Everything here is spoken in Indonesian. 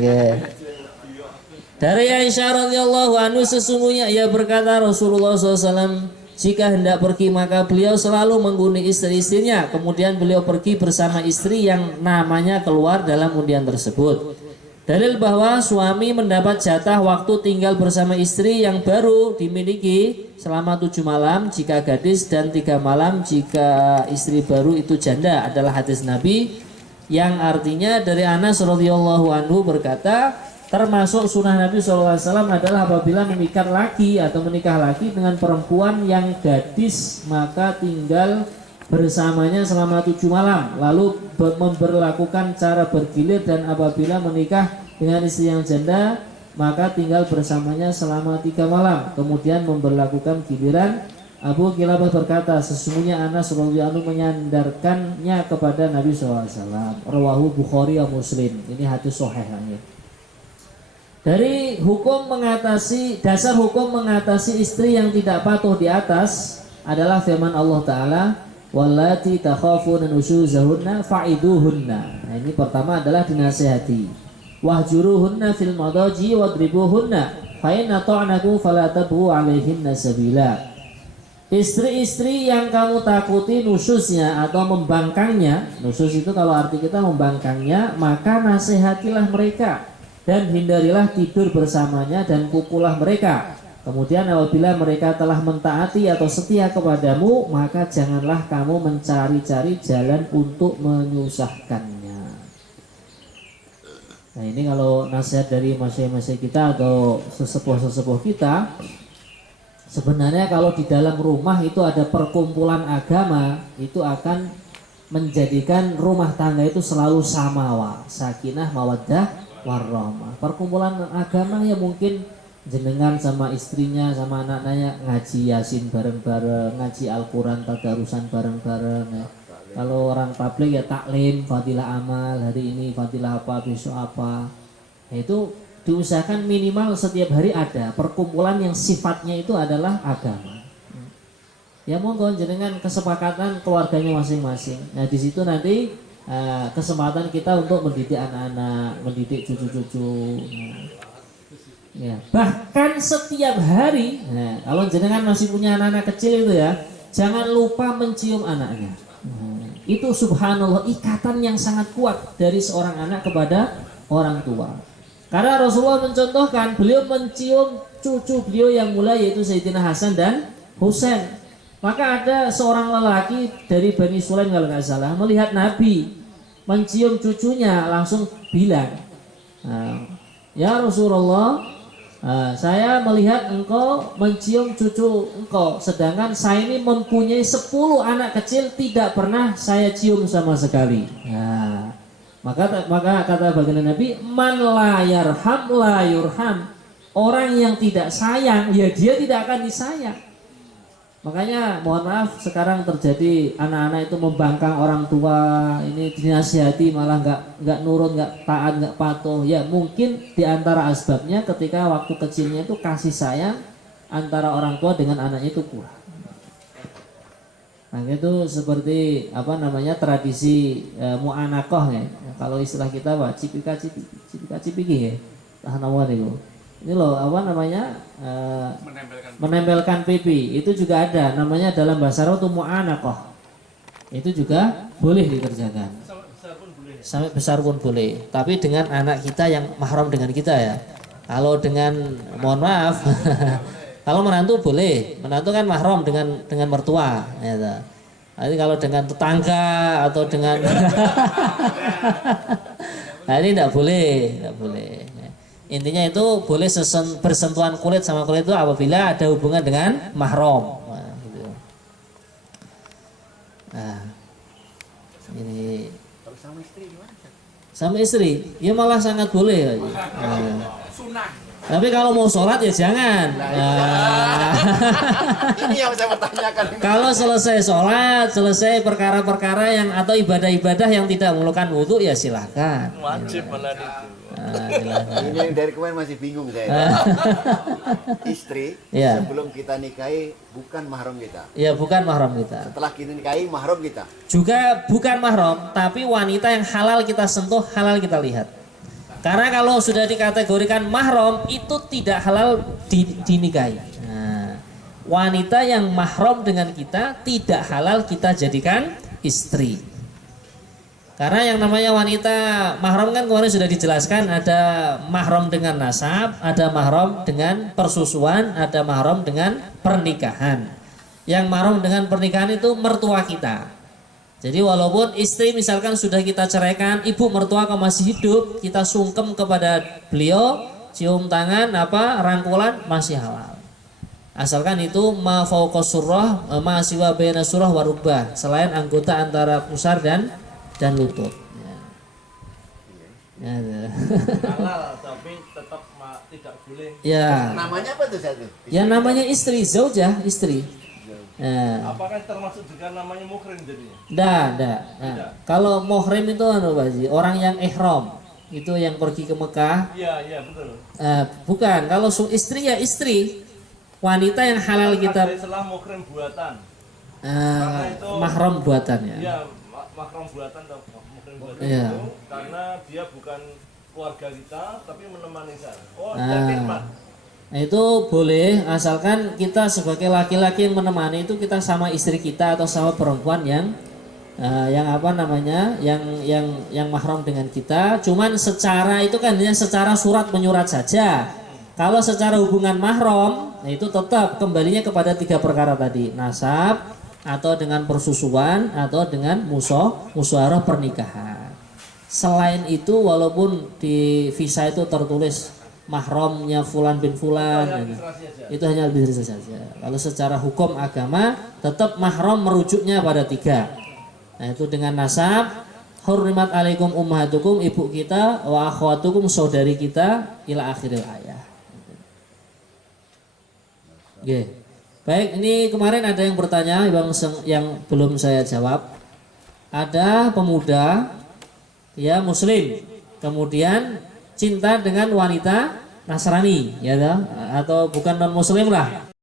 Yeah. Dari Aisyah radhiyallahu anhu sesungguhnya ia berkata Rasulullah SAW jika hendak pergi maka beliau selalu menghuni istri-istrinya. Kemudian beliau pergi bersama istri yang namanya keluar dalam undian tersebut. Dalil bahwa suami mendapat jatah waktu tinggal bersama istri yang baru dimiliki selama 7 malam jika gadis dan 3 malam jika istri baru itu janda adalah hadis Nabi yang artinya dari Anas radhiyallahu anhu berkata termasuk sunnah Nabi SAW adalah apabila memikat laki atau menikah lagi dengan perempuan yang gadis maka tinggal bersamanya selama 7 malam lalu memberlakukan cara bergilir dan apabila menikah dengan istri yang janda maka tinggal bersamanya selama 3 malam kemudian memberlakukan giliran. Abu Kilabah berkata sesungguhnya Anas radhiyallahu anhu menyandarkannya kepada Nabi SAW. Rawahu Bukhari wa Muslim. Ini hadis sahih ya. Dari hukum mengatasi dasar hukum mengatasi istri yang tidak patuh di atas adalah firman Allah Ta'ala wallati takhafuna nusyuzahunna fa'iduhunna. Nah, ini pertama adalah dinasihati wahjuruhunna fil madaji wadribuhunna fa in ata'nakum fala tabghu 'alaihinna sabila. Istri-istri yang kamu takuti nusyuznya atau membangkangnya, nusyuz itu kalau arti kita membangkangnya, maka nasihatilah mereka dan hindarilah tidur bersamanya dan pukullah mereka. Kemudian apabila mereka telah mentaati atau setia kepadamu maka janganlah kamu mencari-cari jalan untuk menyusahkannya. Nah ini kalau nasihat dari masyayikh kita atau sesepuh-sesepuh kita, sebenarnya kalau di dalam rumah itu ada perkumpulan agama itu akan menjadikan rumah tangga itu selalu samawa, sakinah, mawaddah warahmah. Perkumpulan agama ya mungkin jenengan sama istrinya sama anak-anaknya ngaji yasin bareng-bareng, ngaji Al-Quran tadarusan bareng-bareng ya. Kalau orang tabligh ya taklim, fadilah amal, hari ini fadilah apa, besok apa. Nah, itu diusahakan minimal setiap hari ada perkumpulan yang sifatnya itu adalah agama. Ya monggo jenengan kesepakatan keluarganya masing-masing. Nah di situ nanti kesempatan kita untuk mendidik anak-anak, mendidik cucu-cucu. Ya, bahkan setiap hari, nah, kalau jenengan masih punya anak-anak kecil itu ya, jangan lupa mencium anaknya. Itu subhanallah ikatan yang sangat kuat dari seorang anak kepada orang tua. Karena Rasulullah mencontohkan beliau mencium cucu beliau yang mulia yaitu Sayyidina Hasan dan Husain. Maka ada seorang lelaki dari Bani Sulaim kalau nggak salah melihat Nabi mencium cucunya langsung bilang, ya Rasulullah, saya melihat engkau mencium cucu engkau, sedangkan saya ini mempunyai 10 anak kecil tidak pernah saya cium sama sekali. Nah, maka kata baginda Nabi, man la yarham la yurham. Orang yang tidak sayang, ya dia tidak akan disayang. Makanya mohon maaf sekarang terjadi anak-anak itu membangkang orang tua, ini dinasihati malah nggak nurut, nggak taat, nggak patuh. Ya mungkin diantara asbabnya ketika waktu kecilnya itu kasih sayang antara orang tua dengan anaknya itu kurang. Nah itu seperti apa namanya tradisi mu'anakoh ya. Kalau istilah kita apa? Cipika-cipiki ya. Tahan awan itu. Ini loh apa namanya menempelkan pipi itu juga ada namanya dalam bahasa Arab itu mu'anakoh. Itu juga boleh dikerjakan. Sampai besar pun boleh. Tapi dengan anak kita yang mahram dengan kita ya. Kalau dengan mohon maaf kalau menantu boleh, menantu kan mahram dengan mertua. Ya, nanti kalau dengan tetangga atau dengan nah ini tidak boleh, tidak boleh. Intinya itu boleh bersentuhan kulit sama kulit itu apabila ada hubungan dengan mahram. Nah, gitu. Nah, ini kalau sama istri gimana? sama istri, ya malah sangat boleh. Sunnah. Tapi kalau mau sholat ya jangan. Ini yang saya pertanyakan. Kalau selesai sholat, selesai perkara-perkara yang atau ibadah-ibadah yang tidak memerlukan wudhu ya silahkan. Wajib malah itu. Ini yang dari kemarin masih bingung saya. Istri Ya. sebelum kita nikahi bukan mahram kita. Ya bukan mahram kita. Setelah kita nikahi mahram kita. Juga bukan mahram, tapi wanita yang halal kita sentuh, halal kita lihat. Karena kalau sudah dikategorikan mahram itu tidak halal dinikahi. Nah, wanita yang mahram dengan kita tidak halal kita jadikan istri. Karena yang namanya wanita mahram kan kemarin sudah dijelaskan, ada mahram dengan nasab, ada mahram dengan persusuan, ada mahram dengan pernikahan. Yang mahram dengan pernikahan itu mertua kita. Jadi walaupun istri misalkan sudah kita ceraikan, ibu mertua kau masih hidup, kita sungkem kepada beliau, cium tangan, rangkulan masih halal. Asalkan itu ma fauqa surrah, ma siwa baina surah warubah, selain anggota antara pusar dan lutut. Ya. Halal tapi tetap tidak boleh. Ya. Namanya apa tuh satu? Ya namanya istri, zaujah, istri. Nah. Apakah termasuk juga namanya muhrim jadinya? Tidak. Nah, kalau muhrim itu Pak Haji, orang yang ihram, itu yang pergi ke Mekah. Iya betul. Bukan, kalau istri ya istri, wanita yang halal kita. Ada istilah muhrim buatan. Itu, mahram buatannya. Iya, mahram buatan atau muhrim buatan Iya. itu karena dia bukan keluarga kita tapi menemani saya. Oh, jadi Pak. Nah, itu boleh asalkan kita sebagai laki-laki yang menemani itu kita sama istri kita atau sama perempuan yang mahram dengan kita. Cuman secara itu kan hanya secara surat menyurat saja. Kalau secara hubungan mahram, nah itu tetap kembalinya kepada 3 perkara tadi, nasab atau dengan persusuan atau dengan musyawarah pernikahan. Selain itu walaupun di visa itu tertulis mahramnya fulan bin fulan, itu hanya administrasi saja. Kalau secara hukum agama tetap mahram merujuknya pada 3. Nah itu dengan nasab, hurrimat alaikum ummahatukum, ibu kita, wa akhwatukum, saudari kita, ila akhiril ayah. Oke. Baik, ini kemarin ada yang bertanya yang belum saya jawab. Ada pemuda ya muslim, kemudian cinta dengan wanita Nasrani, ya atau bukan non muslim lah.